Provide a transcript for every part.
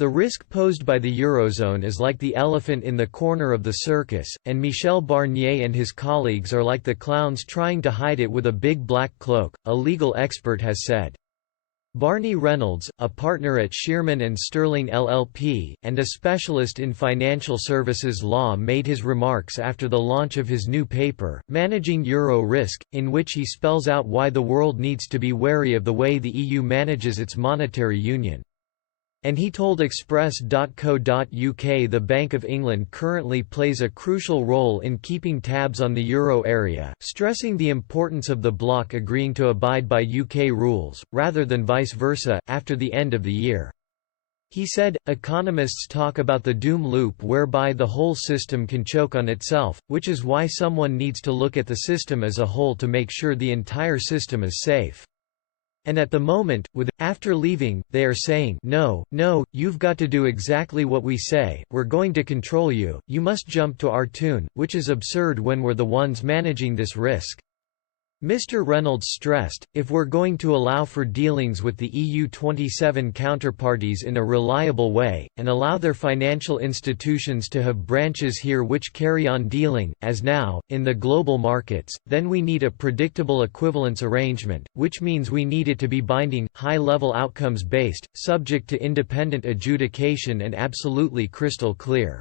The risk posed by the Eurozone is like the elephant in the corner of the circus, and Michel Barnier and his colleagues are like the clowns trying to hide it with a big black cloak, a legal expert has said. Barney Reynolds, a partner at Shearman & Sterling LLP, and a specialist in financial services law made his remarks after the launch of his new paper, Managing Euro Risk, in which he spells out why the world needs to be wary of the way the EU manages its monetary union. And he told Express.co.uk the Bank of England currently plays a crucial role in keeping tabs on the euro area, stressing the importance of the bloc agreeing to abide by UK rules, rather than vice versa, after the end of the year. He said, economists talk about the doom loop whereby the whole system can choke on itself, which is why someone needs to look at the system as a whole to make sure the entire system is safe. And at the moment, after leaving, they are saying, no, you've got to do exactly what we say, we're going to control you, you must jump to our tune, which is absurd when we're the ones managing this risk. Mr. Reynolds stressed, if we're going to allow for dealings with the EU 27 counterparties in a reliable way, and allow their financial institutions to have branches here which carry on dealing, as now, in the global markets, then we need a predictable equivalence arrangement, which means we need it to be binding, high-level outcomes-based, subject to independent adjudication and absolutely crystal clear.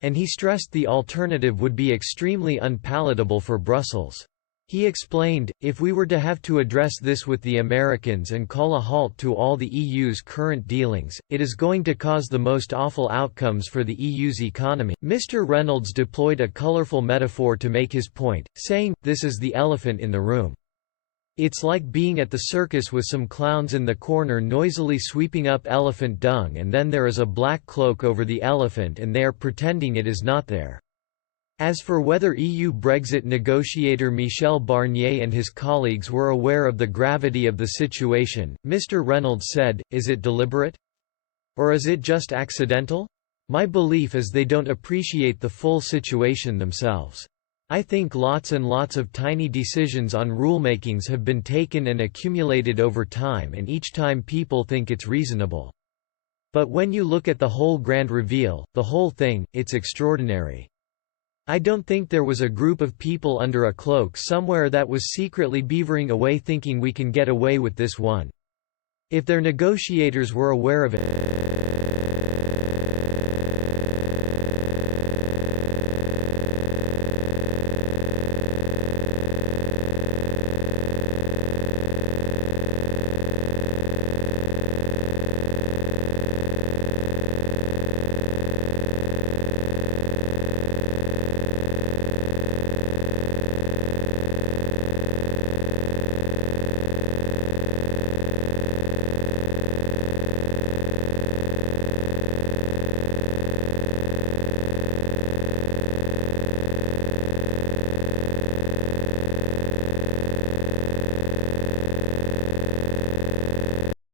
And he stressed the alternative would be extremely unpalatable for Brussels. He explained, if we were to have to address this with the Americans and call a halt to all the EU's current dealings, it is going to cause the most awful outcomes for the EU's economy. Mr. Reynolds deployed a colorful metaphor to make his point, saying, this is the elephant in the room. It's like being at the circus with some clowns in the corner noisily sweeping up elephant dung, and then there is a black cloak over the elephant and they are pretending it is not there. As for whether EU Brexit negotiator Michel Barnier and his colleagues were aware of the gravity of the situation, Mr. Reynolds said, is it deliberate? Or is it just accidental? My belief is they don't appreciate the full situation themselves. I think lots and lots of tiny decisions on rulemakings have been taken and accumulated over time, and each time people think it's reasonable. But when you look at the whole grand reveal, the whole thing, it's extraordinary. I don't think there was a group of people under a cloak somewhere that was secretly beavering away thinking we can get away with this one. If their negotiators were aware of it,